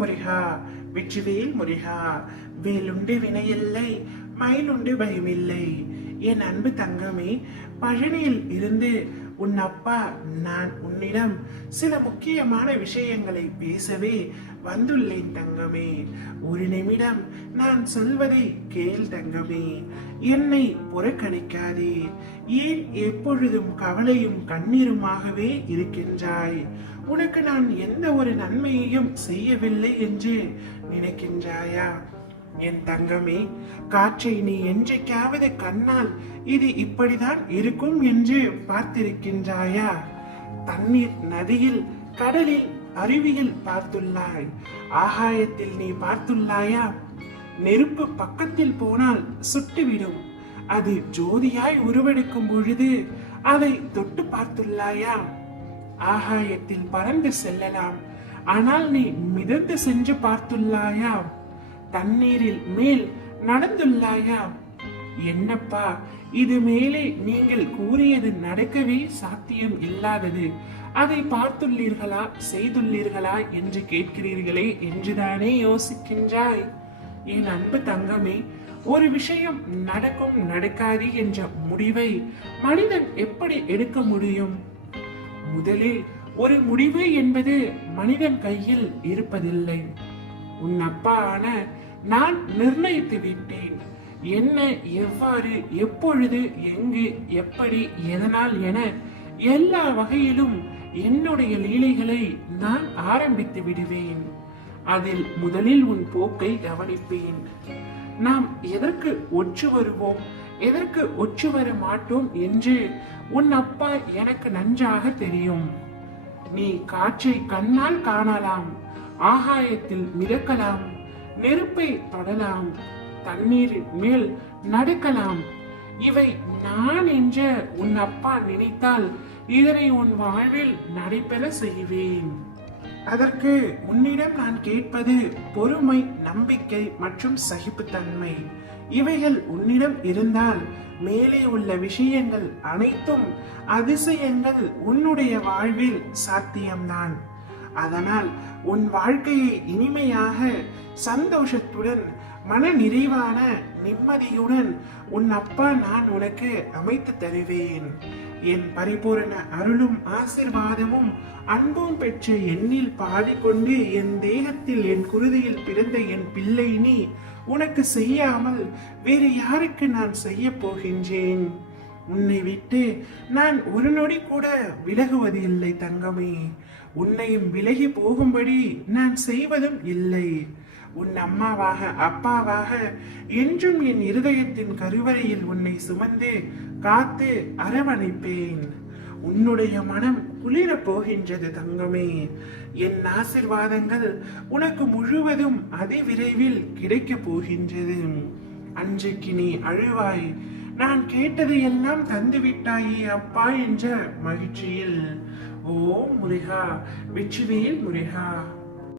முருகா, வெற்றிவேல் முருகா. வேலுண்டு வினையில்லை, மயிலுண்டு பயமில்லை. என் அன்பு தங்கமே, பழனியில் இருந்து உன் அப்பா நான் உன்னிடம் சில முக்கியமான விஷயங்களை பேசவே வந்துள்ளேன் தங்கமே. ஒரு நிமிடம் நான் சொல்வதை கேள் தங்கமே. என்னை புறக்கணிக்காதே. ஏன் எப்பொழுதும் கவலையும் கண்ணீருமாகவே இருக்கின்றாய்? உனக்கு நான் எந்த ஒரு நன்மையையும் செய்யவில்லை என்று நினைக்கின்றாயா? என் தங்கமே, காற்றை நீ என்றைக்காவது கண்ணால் இது இப்படிதான் இருக்கும் என்று பார்த்திருக்கின்றாயா? தண்ணீர் நதியில், கடலில், அருவியில் பார்த்துள்ளாய். ஆகாயத்தில் நீ பார்த்துள்ளாயா? நெருப்பு பக்கத்தில் போனால் சுட்டுவிடும். அது ஜோதியாய் உருவெடுக்கும் பொழுது அதை தொட்டு பார்த்துள்ளாயா? ஆகாயத்தில் பறந்து செல்லலாம், ஆனால் நீ மிதந்து சென்று பார்த்துள்ளாயா? தண்ணீரில் மேல் நடந்துள்ளாயா? என்னப்பா, இது மேலே நீங்கள் கூறியது நடக்கவே சாத்தியம் இல்லாதது. அதை பார்த்துள்ளீர்களா, செய்துள்ளீர்களா என்று கேட்கிறீர்களே என்றுதானே யோசிக்கின்றாய்? என் அன்பு தங்கமே, ஒரு விஷயம் நடக்கும் நடக்காது என்ற முடிவை மனிதன் எப்படி எடுக்க முடியும்? முதலில் ஒரு முடிவு என்பது மனிதன் கையில் இருப்பதில்லை. உன் அப்பா ஆன நான் நிர்ணயித்து விட்டேன். என்ன, எவ்வாறு, எப்பொழுது, எங்கு, எப்படி, எதனால் என எல்லா வகையிலும் என்னுடைய லீலைகளை நான் ஆரம்பித்து விடுவேன். அதில் முதலில் உன் போக்கை கவனிப்பேன். நாம் எதற்கு ஒற்று வருவோம், எதற்கு ஒற்று வர மாட்டோம் என்று உன் அப்பா எனக்கு நன்றாக தெரியும். நீ காற்றை கண்ணால் காணலாம், ஆகாயத்தில் மிதக்கலாம், நெருப்பை தொடலாம், தண்ணீரின் மேல் நடக்கலாம். இவை நான் என்ற உன் அப்பா நினைத்தால் இதனை உன் வாழ்வில் நடைபெற செய்வேன். அதற்கு உன்னிடம் நான் கேட்பது பொறுமை, நம்பிக்கை மற்றும் சகிப்புத்தன்மை. இவைகள் உன்னிடம் இருந்தால் மேலே உள்ள விஷயங்கள் அனைத்தும், அதிசயங்கள் உன்னுடைய வாழ்வில் சாத்தியம்தான். அதனால் உன் வாழ்க்கையை இனிமையாக, சந்தோஷத்துடன், மன நிறைவான, நிம்மதியுடன் உன் அப்பா நான் உனக்கு அமைத்து தருவேன். என் பரிபூரண அருளும் ஆசிர்வாதமும் அன்பும் பெற்ற என்னில் பாடிக்கொண்டு என் தேகத்தில், என் குருதியில் பிறந்த என் பிள்ளை நீ உனக்கு செய்யாமல் வேறு யாருக்கு நான் செய்ய போகின்றேன்? உன்னை விட்டு நான் ஒரு நொடி கூட விலகுவது இல்லை தங்கமே. உன்னையும் விலகி போகும்படி நான் செய்வதும் இல்லை. உன் அம்மாவாக, அப்பாவாக என்றும் என் இருதயத்தின் கருவறையில் உன்னை சுமந்து காத்து அரவணைப்பேன். உன்னுடைய மனம் குளிர போகின்றது தங்கமே. என் ஆசிர்வாதங்கள் உனக்கு முழுவதும் அதிவிரைவில் கிடைக்க போகின்றது. அன்றைக்கு நீ அழுவாய், நான் கேட்டதையெல்லாம் தந்துவிட்டாயே அப்பா என்ற மகிழ்ச்சியில். ஓம் முருகா, வெற்றிவேல் முருகா.